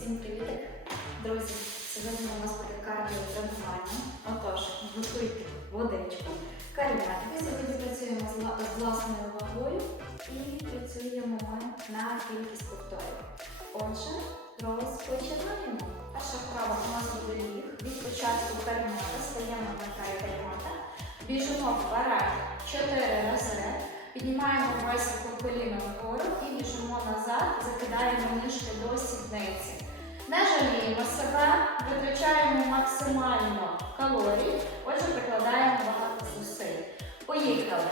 Всім привіт, друзі! Сьогодні у нас буде кардіотренування. Отож, готуйте водичку. Каріна, ми сьогодні працюємо з власною вагою і працюємо на кількість повторів. Отже, розпочинаємо. Перша вправа у нас буде ліг. Від початку каріната стаємо на край каріната. Біжимо вперед 4 рази. Піднімаємо високо коліно вгору і біжимо назад, закидаємо ніжки до сідниці. Не жаліємо себе, витрачаємо максимально калорій, отже, прикладаємо багато зусиль. Поїхали.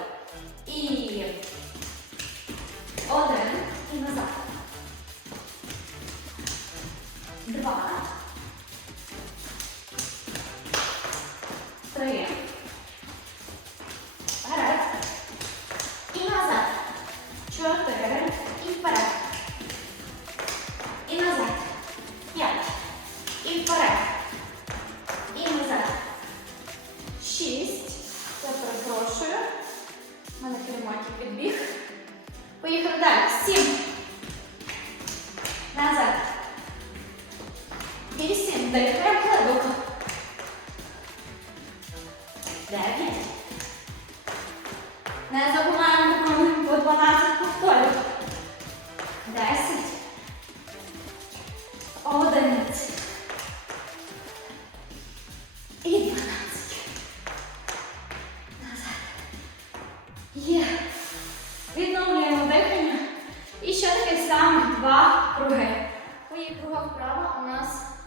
Вісім. Дихаємо глибоко. Дев'ять. Не забуваємо по 12 повторів.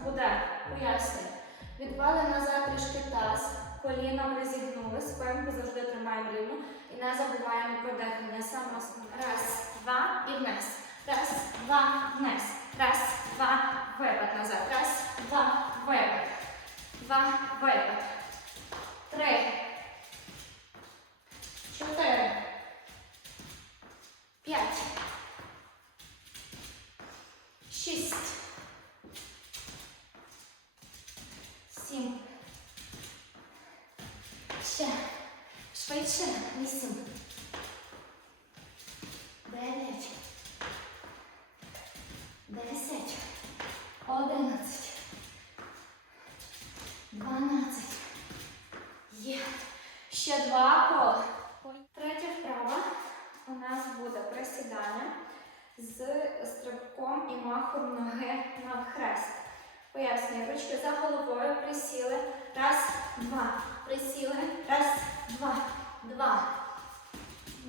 Нас буде пояснення. Відвали назад трішки таз, коліном розігнулись. спинку завжди тримаємо рівно і не забуваємо про дихання. Саме основне. Раз, два і вниз. Раз, два, вниз. Раз, два, випад назад. Раз, два, випад. Два, випад. Три. Чотири. П'ять. Шість. Сім. Ще. Швидше. Вісім. Дев'ять. Десять. Одинадцять. Дванадцять. Є. Ще два кола. Третя вправа у нас буде присідання з стрибком і махом ноги навхрест. Пояснюю, ручки за головою присіли. Раз, два. Присіли. Раз, два, два.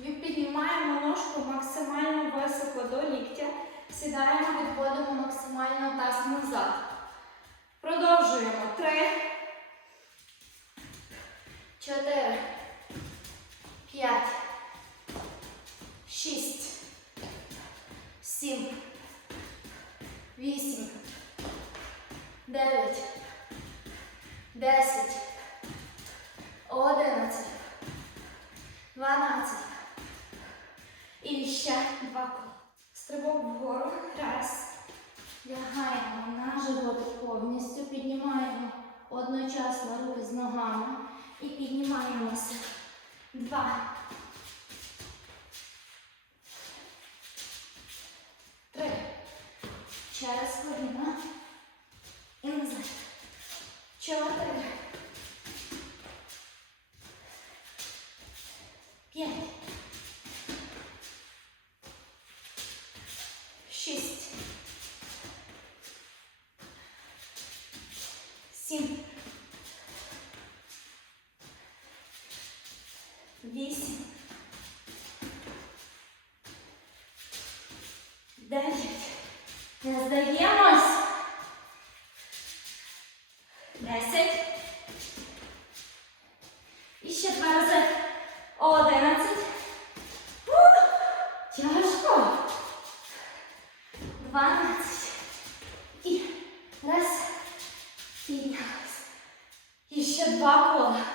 Піднімаємо ножку максимально високо до ліктя. Сідаємо, відводимо максимально таз назад. Продовжуємо. Три. Чотири. П'ять. Шість. Сім. Вісім. Дев'ять. Десять. Одинадцять. Дванадцять. І ще два кола. Стрибок вгору. Раз. Лягаємо на животик повністю. Піднімаємо одночасно руки з ногами. І піднімаємося. Два. Три. Через коліна. І назад. Чотири. П'ять. Шість. Сім. Вісім. Дев'ять. Не здаємось. Десять. І ще два рази. Одинадцять. Тяжко. Дванадцять. І раз. Піднялись. І ще два кола.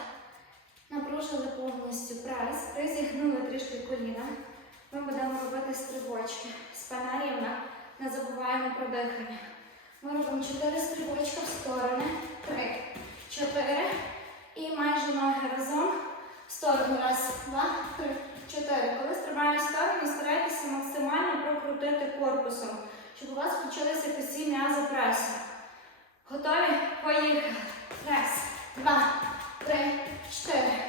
Напружили повністю прес, розігнули трішки коліна. Ми будемо робити стрибочки. Спина рівна. Не забуваємо про дихання. Ми робимо 4 стрибочка в сторони. 3, 4. І майже ноги разом. В сторону. Раз, два, три, чотири. Коли стрибаємо в сторону, старайтеся максимально прокрутити корпусом, щоб у вас включилися косі м'язи пресу. Готові? Поїхали. Раз, два, три, чотири.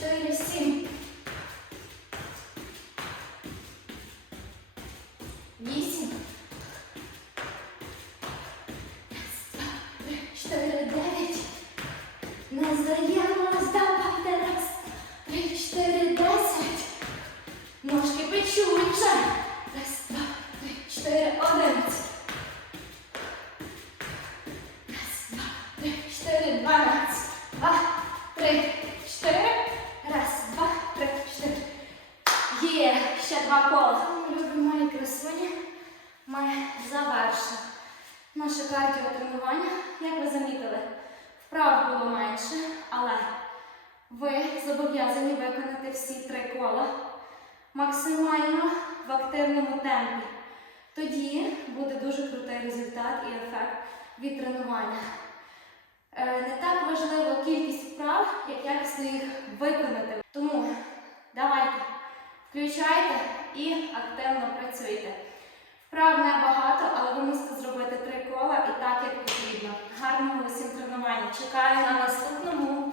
Чотири, сім. Вісім. Чотири, дев'ять. Не здаємо здавати раз, три, чотири, десять. Ножки печуться. Раз, два, три, чотири, одинадцять. Раз, два, три, чотири, дванадцять. Два, три, чотири. Раз, два, три, чотири. Є, ще два кола. Ми любимо мої красуні. Ми завершили наше кардіотренування. Як ви замітили, вправ було менше, але ви зобов'язані виконати всі три кола максимально в активному темпі. Тоді буде дуже крутий результат і ефект від тренування. Е, Не так важлива кількість вправ, як якісно їх виконати. Тому давайте включайте і активно працюйте. Вправ небагато, але ви мусите зробити три кола і так, як потрібно. Гарного усім тренування. Чекаю на наступному